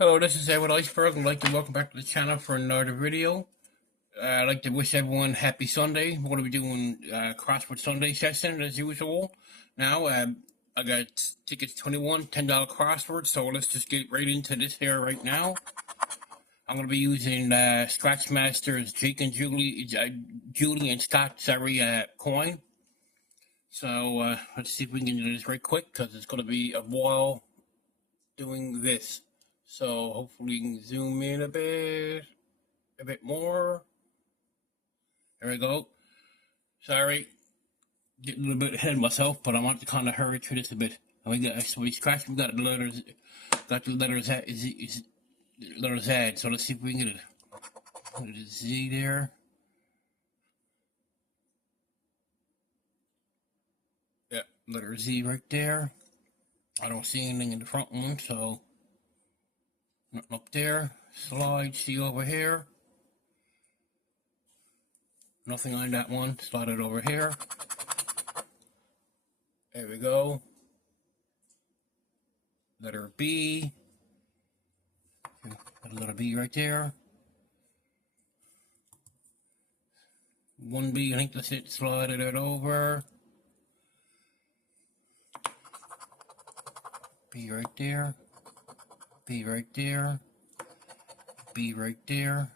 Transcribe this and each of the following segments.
Hello, this is Edward Iceberg. I'd like to welcome back to the channel for another video. I'd like to wish everyone happy Sunday. We're going to be doing CROSWORD Sunday session as usual. Now, I got tickets 21, $10 crossword, so let's just get right into this here right now. I'm going to be using scratchmassters Jake and Julie and Scott, coin. So let's see if we can do this right quick because it's going to be a while doing this. So hopefully you can zoom in a bit more. There we go. Sorry, getting a little bit ahead of myself, but I want to kind of hurry through this a bit. And we got we got the letters Z. So let's see if we can get it. Put a Z there. Yeah, letter Z right there. I don't see anything in the front one, so nothing up there. Slide C over here. Nothing on that one. Slide it over here. There we go. Letter B. Got a letter B right there. 1B, I think that's it. Slide it over. B right there. B right there. B right there.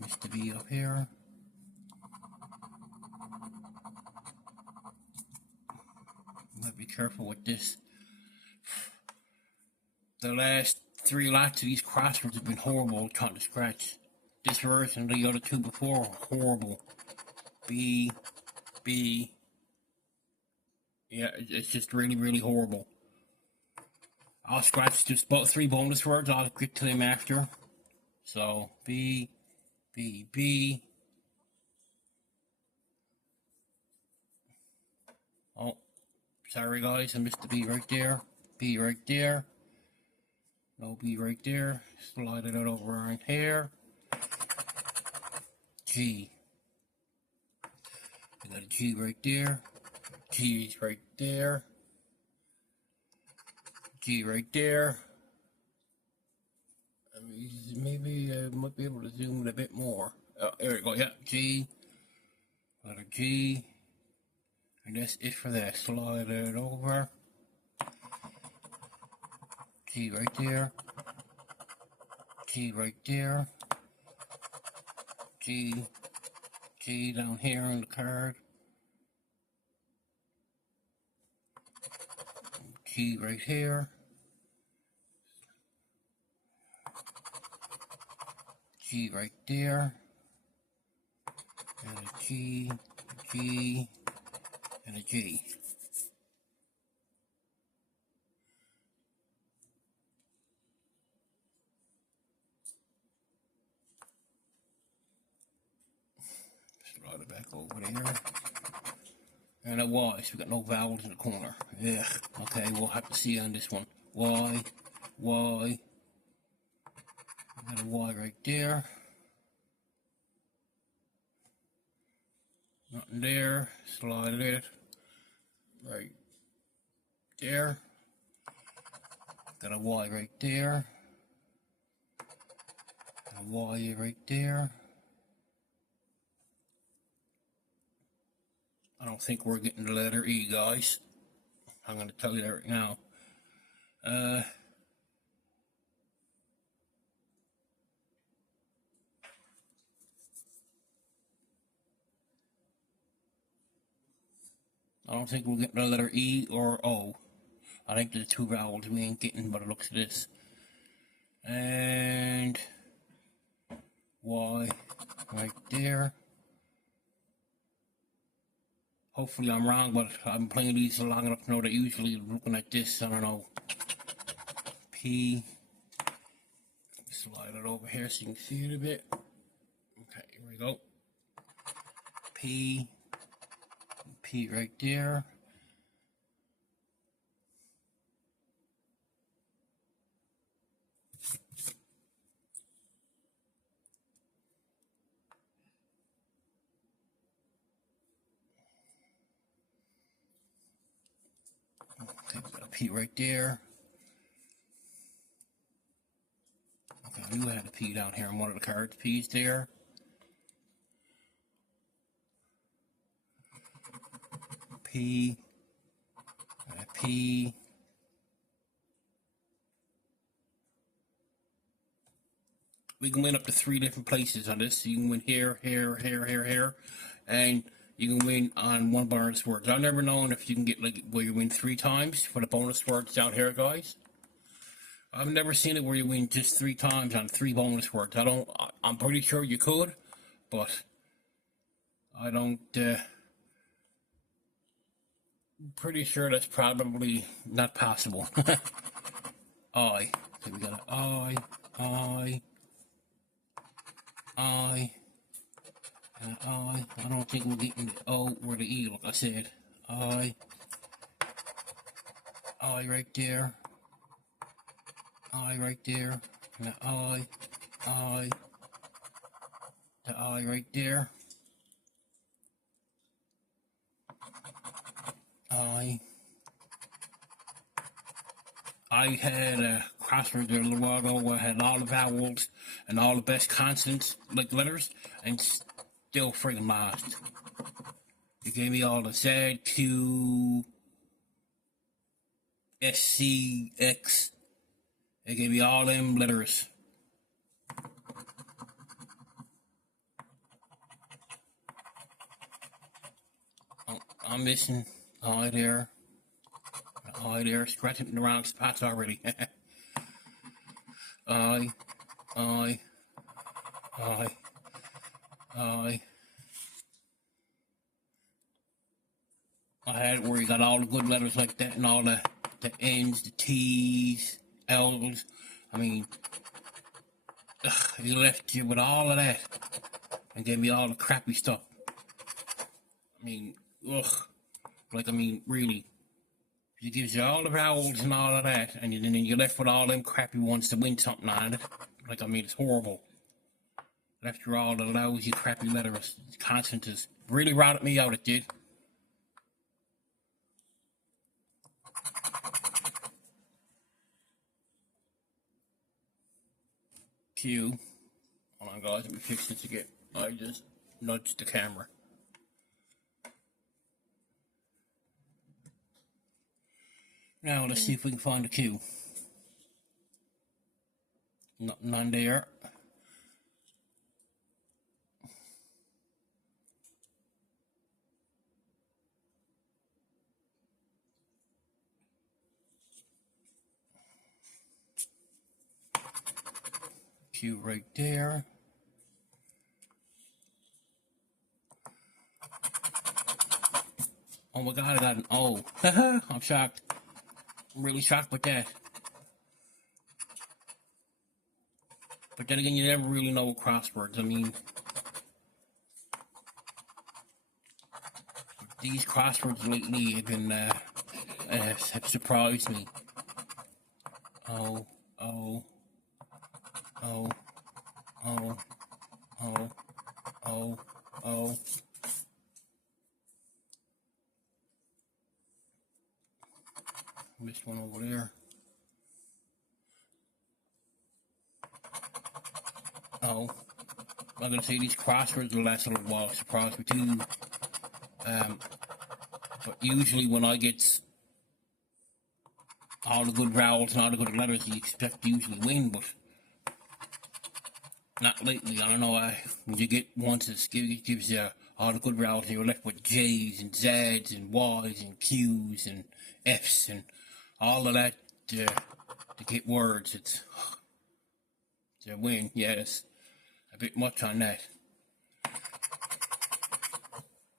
Mr. B up here. Gotta be careful with this. The last 3 lots of these crosswords have been horrible trying to scratch. This verse and the other 2 before were horrible. B. Yeah, it's just really, really horrible. I'll scratch just about 3 bonus words. I'll get to them after. So, B. Oh, sorry guys, I missed the B right there. B right there. No B right there. Slide it out over right here. G. I got a G right there. G is right there. G right there. Maybe I might be able to zoom it a bit more. Oh, there we go. Yeah, G. Letter G. And that's it for that. Slide it over. G right there. G right there. G down here on the card. G right here. G right there. And a G, and a G. Slide it back over there. And a Y, so we got no vowels in the corner. Yeah, okay, we'll have to see on this one. Y. Got a Y right there. Nothing there. Slide it right there. Got a Y right there. Got a Y right there. I don't think we're getting the letter E, guys. I'm going to tell you that right now. I don't think we'll get the letter E or O. I think there's 2 vowels we ain't getting by the looks of this. And Y right there. Hopefully I'm wrong, but I've been playing these long enough to know that usually looking at this, I don't know. P. Slide it over here so you can see it a bit. Okay, here we go. P right there. Okay, got a P right there. Okay, I knew I had a P down here on one of the cards. P's there. P. P. We can win up to 3 different places on this. So you can win here, here, here, here, here, and you can win on one bonus words. I've never known if you can get like where you win 3 times for the bonus words down here, guys. I've never seen it where you win just 3 times on 3 bonus words. I'm pretty sure you could, but I don't. Pretty sure that's probably not possible. I. So we got an I, and I. I don't think we're getting the O or the E, like I said. I right there. I right there. And the I. The I right there. I had a crossword there a little while ago where I had all the vowels and all the best consonants, like letters, and still friggin' lost. It gave me all the Z, Q, S, C, X. It gave me all them letters. Oh, I'm missing I there. I there, scratching in the wrong spots already. I had it where you got all the good letters like that and all the N's, the T's, L's. I mean, he left you with all of that and gave me all the crappy stuff. I mean, really. He gives you all the vowels and all of that, and then you're left with all them crappy ones to win something on it. It's horrible. Left you all the lousy, crappy letters, consonants. Really routed me out, it did. Q. Hold on, guys, let me fix this again. I just nudged the camera. Now let's see if we can find a Q. None there. Q right there. Oh my god, I got an O. I'm shocked. I'm really shocked with that. But then again, you never really know crosswords. I mean, these crosswords lately have been have surprised me. Oh. Missed one over there. Oh. I'm gonna say these crosswords will last a little while, surprise me too. But usually when I get all the good vowels and all the good letters, you expect to usually win, but not lately. I don't know why. When you get ones that gives you all the good vowels, and you're left with J's and Z's and Y's and Q's and F's and all of that to get words. It's a win. Yeah, it's a bit much on that.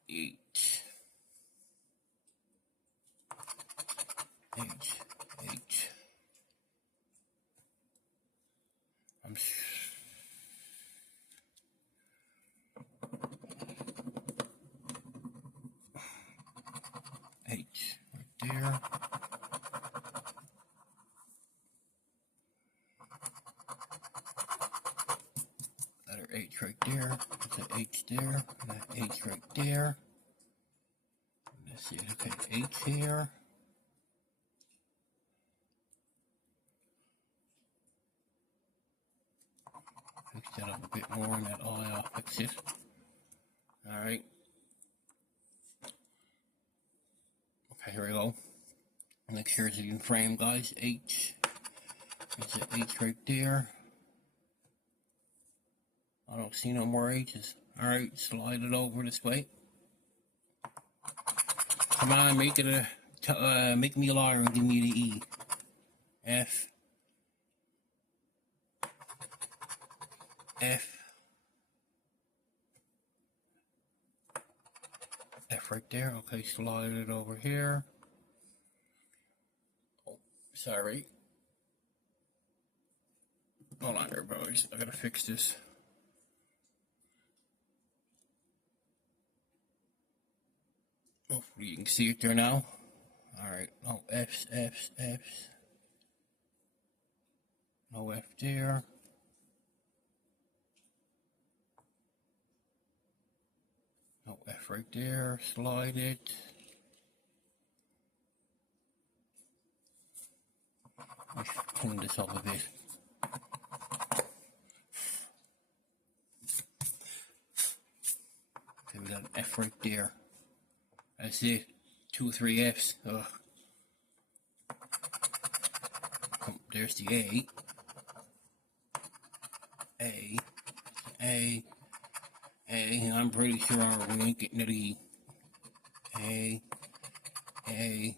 H. I'm H right there. Letter H right there. That's an H there. And that H right there. Let's see. Okay, H here. that up a bit more and that eye, I'll fix it. Alright. Okay, here we go. Make sure it's in frame, guys. H. There's an H right there. I don't see no more H's. Alright, slide it over this way. Come on, make it make me a liar and give me the E. F. F. F right there. Okay, slide it over here. Oh, sorry. Hold on here, boys. I gotta fix this. Hopefully you can see it there now. Alright. Oh, F's, F's, F's. No F there. No F right there. Slide it. Let's clean this up a bit. Okay, we got an F right there. That's it. 2 or 3 F's. Ugh. There's the A. A. A. A. I'm pretty sure we ain't getting the E. A. A.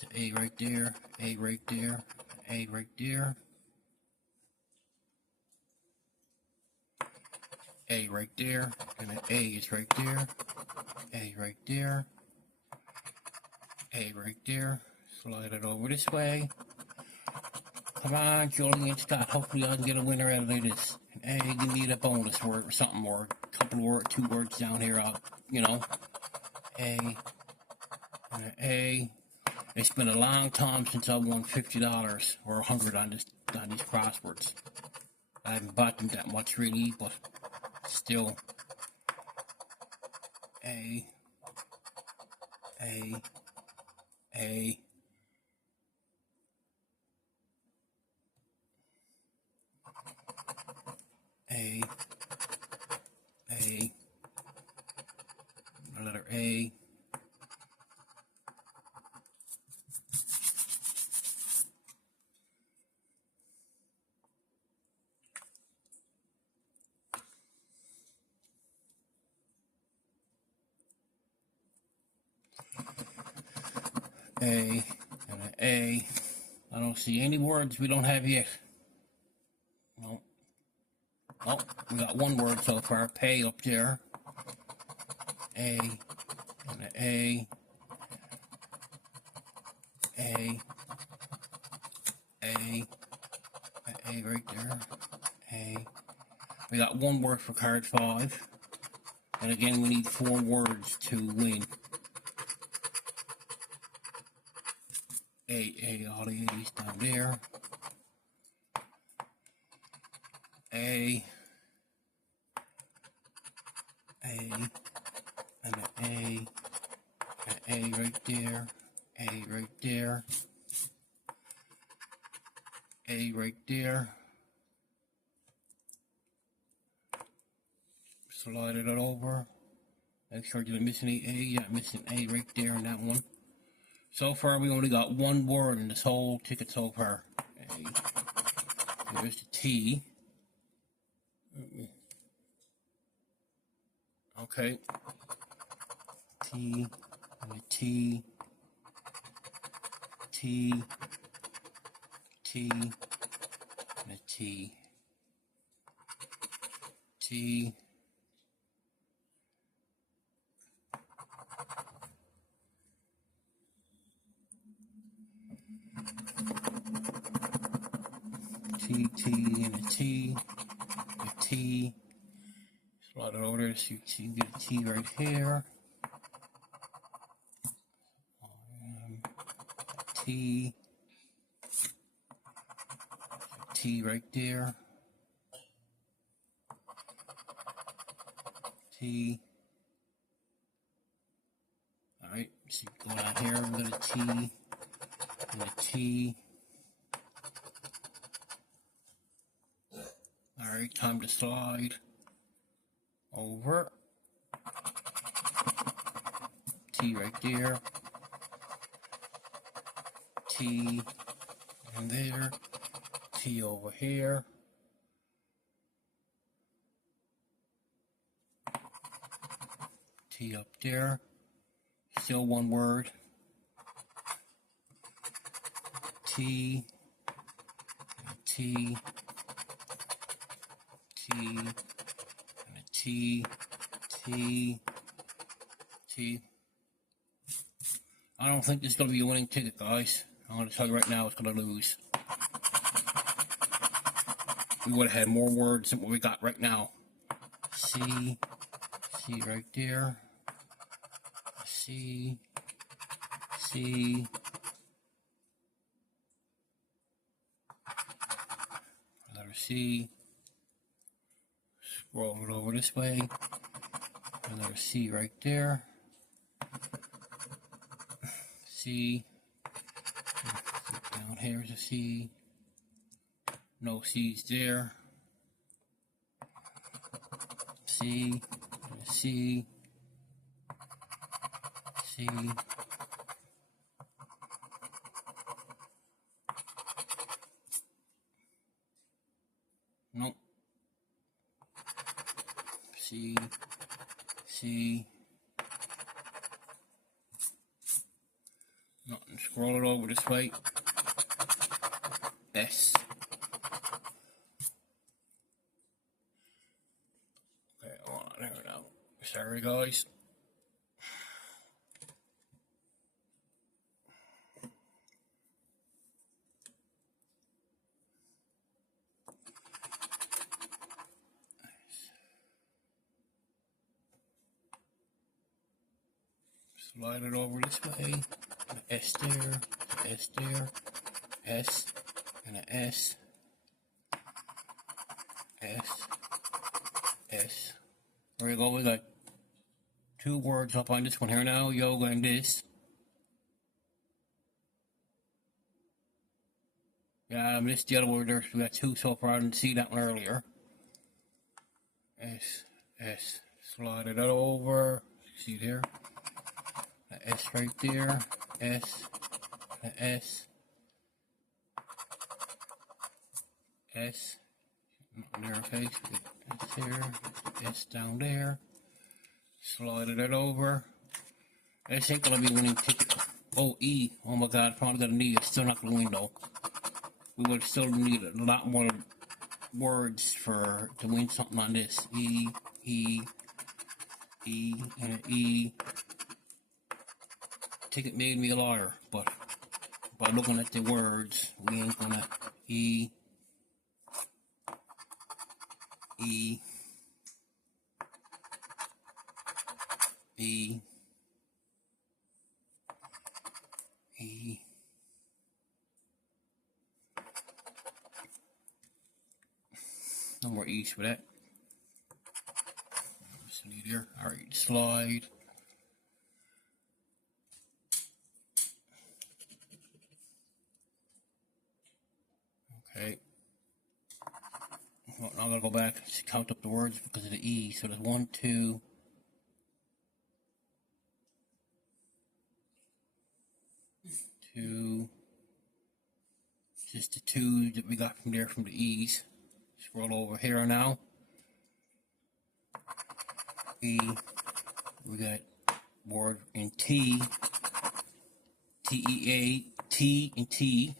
It's A right there. A right there. A right there. A right there. And an A is right there. A right there. A right there. Slide it over this way. Come on, Julie and Scott. Hopefully I can get a winner out of this. Hey, give me the bonus word or something more. A couple of words, 2 words down here. I'll, you know. A. And an A. It's been a long time since I won $50 or $100 on these crosswords. I haven't bought them that much really, but still. A. A. A. A. A. Letter A. A and an A. I don't see any words we don't have yet. No. Oh, we got 1 word so far. Pay up there. A and an A. A. A. An A right there. A. We got 1 word for card 5. And again, we need 4 words to win. A, all the A's down there. A, and an A right there, A right there, A right there. Slide it over. Make sure you're missing the A. You're not missing A right there in that one. So far, we only got 1 word in this whole ticket so far. A. There's the T. Okay. T. And a T. T. T. And a T. T. T, T, and a T, a T, slide it over there so you can get a T right here, T, T right there, T, alright, so going out here, we got a T, and a T. Alright, time to slide over. T right there. T in there. T over here. T up there. Still one word. T, T, T, and a T, T, T. I don't think this is going to be a winning ticket, guys. I'm going to tell you right now it's going to lose. We would have had more words than what we got right now. C, C right there. C, C. Letter C. Scroll it over this way. Another C right there. C. Down here is a C. No C's there. C. C. C. Nope. C. C. Nothing. Scroll it over this way. S. Okay, hold on. There we go. Sorry, guys. Slide it over this way. An S there, S there, S, and an S, S, S. There we go. We got two words up on this one here now. Yoga and this. Yeah, I missed the other word there. We got two so far. I didn't see that one earlier. S, S. Slide it over. See there. S right there, S, S, S, there, okay, S here, S down there, slide it over. This ain't gonna be winning ticket. Oh, E, oh my god, probably gonna need it, still not gonna win though. We would still need a lot more words to win something on this. E, E, E, and an E. Ticket made me a liar, but by looking at the words, we ain't gonna E, E, E, E. No more E's for that. Just need here. Alright, slide. Okay. Well, now I'm going to go back and count up the words because of the E. So there's 1, 2, 2, just the 2 that we got from there from the E's. Scroll over here now. E. We got word in T. T-E-A. T and T.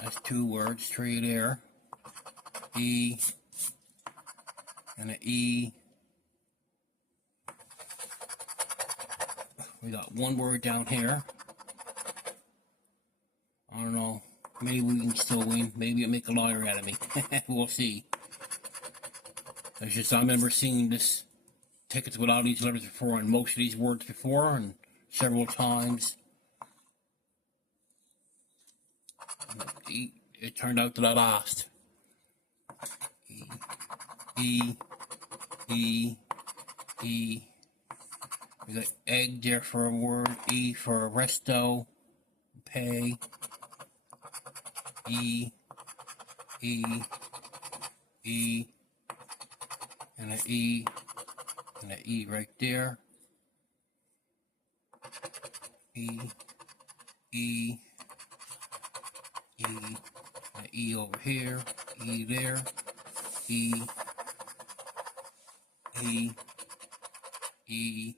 That's 2 words, 3 there. E and an E. We got 1 word down here. I don't know. Maybe we can still win. Maybe it'll make a liar out of me. We'll see. It's just I remember seeing this tickets with all these letters before and most of these words before and several times. It turned out that I lost. E, E, E. We got egg there for a word. E for resto, pay. E, E, E, and an E, and an E right there. E, E, E, and an E over here, E there, E, E, E,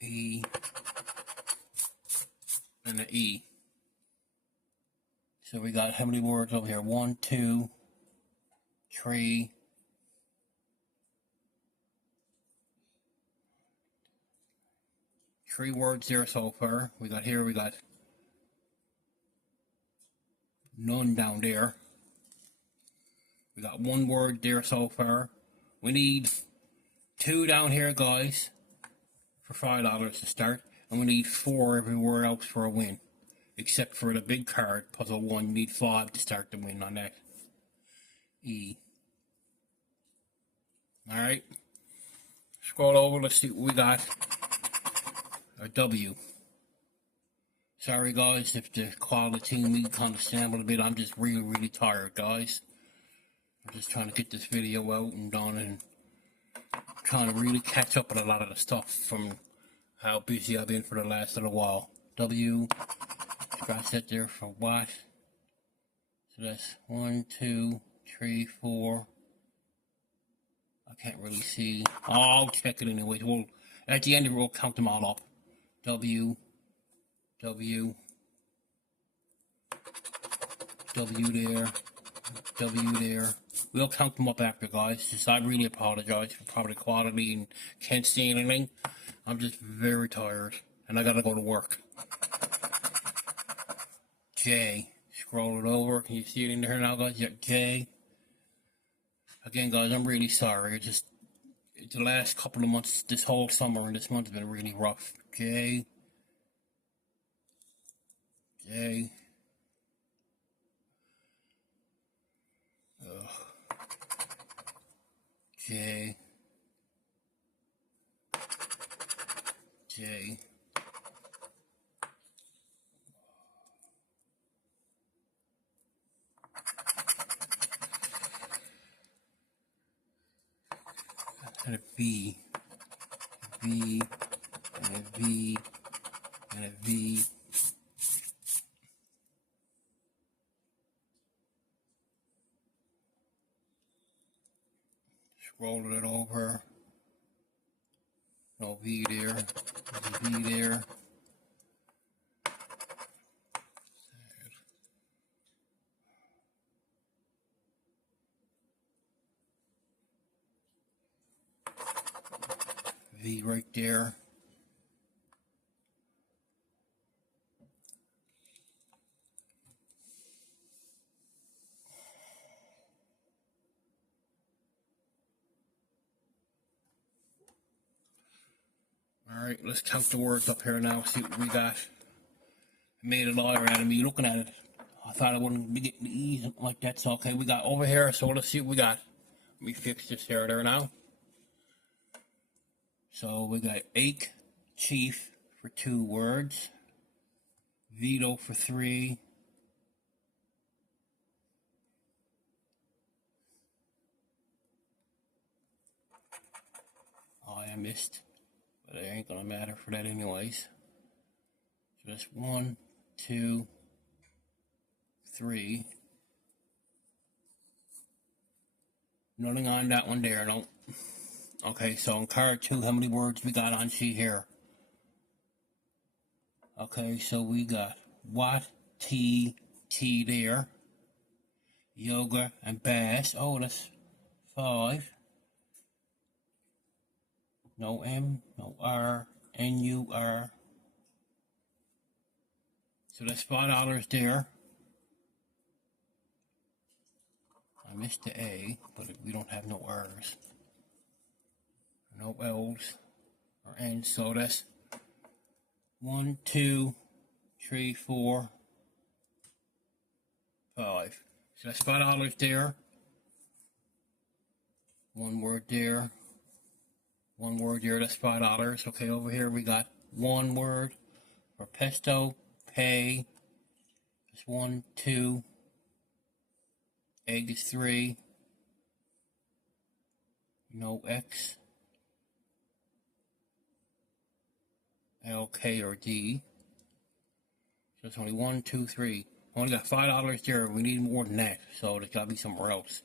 E, and an E. So we got how many words over here? 1, 2, 3, 3 words there so far. We got none down there. We got 1 word there so far. We need 2 down here, guys, for $5 to start, and we need 4 everywhere else for a win, except for the big card, puzzle 1. You need 5 to start the win on that. E. Alright. Scroll over, let's see what we got. A W. Sorry guys if the quality me kind of stumbled a bit. I'm just really tired, guys. I'm just trying to get this video out and done and trying to really catch up with a lot of the stuff from how busy I've been for the last little while. W. Scratch that there for what? So that's 1, 2, 3, 4. I can't really see. Oh, I'll check it anyways. Well, at the end we'll count them all up. W, W, W there, W there. We'll count them up after, guys. Just, I really apologize for probably quality and can't see anything. I'm just very tired and I gotta go to work. J. Scroll it over. Can you see it in there now, guys? Yeah, J. Again, guys, I'm really sorry. It's the last couple of months, this whole summer and this month has been really rough. J. J. J. J. And a V. V. And a V. And a V. Scroll it over. No V there. There's a V there. V right there. Alright, let's count the words up here now, see what we got. I made a liar out of me looking at it. I thought I wouldn't be getting the E's like that, so okay, we got over here, so let's see what we got. Let me fix this here there now. So we got ache, chief for 2 words. Veto for 3. Oh, I missed. But it ain't gonna matter for that anyways. So that's 1, 2, 3. Nothing on that one there, no. Okay, so on card 2, how many words we got on sheet here? Okay, so we got what, T there. Yoga and bass. Oh, that's 5. No M, no R, N-U-R. So that's $5 there. I missed the A, but we don't have no R's. No L's or N's, so that's 1, 2, 3, 4, 5. So that's $5 there. 1 word there. 1 word there, that's $5. Okay, over here we got 1 word for pesto, pay. That's 1, 2, Egg is 3. No X. L, K, or D. So it's only 1, 2, 3. Only got $5 there. We need more than that. So there's got to be somewhere else.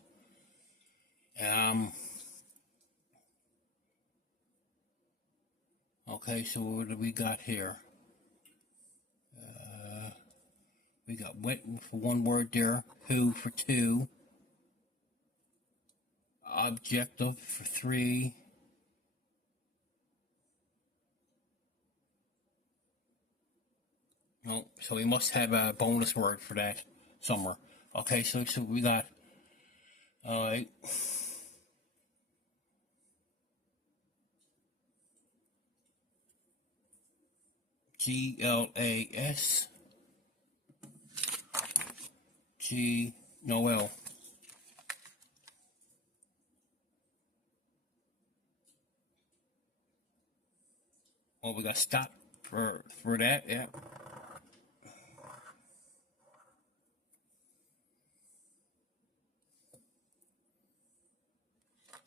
Okay, so what do we got here? We got wet for 1 word there. Who for 2. Objective for 3. No, so we must have a bonus word for that somewhere. Okay, so we got, alright. GLAS. G, no L. Well, we got stop for that, yeah.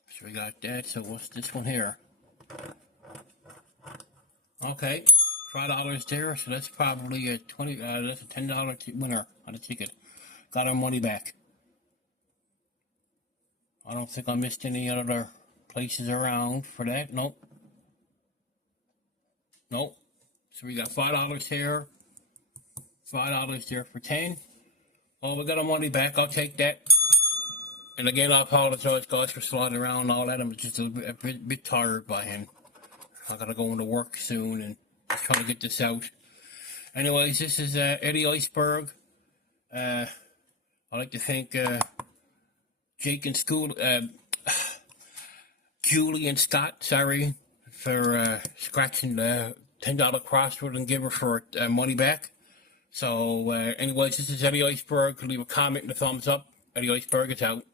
So we got that. So what's this one here? Okay, $5 there. So that's probably a that's a $10 winner on the ticket. Got our money back. I don't think I missed any other places around for that. Nope. Nope. So we got $5 here. $5 there for 10. Oh, we got our money back. I'll take that. And again, I apologize, guys, for sliding around and all that. I'm just a bit tired by him. I gotta go into work soon and just trying to get this out. Anyways, this is Eddie Iceberg. I'd like to thank Jake and Julie and Scott, sorry, for scratching the $10 crossword and giver for money back. So, anyways, this is Eddie Iceberg. Leave a comment and a thumbs up. Eddie Iceberg is out.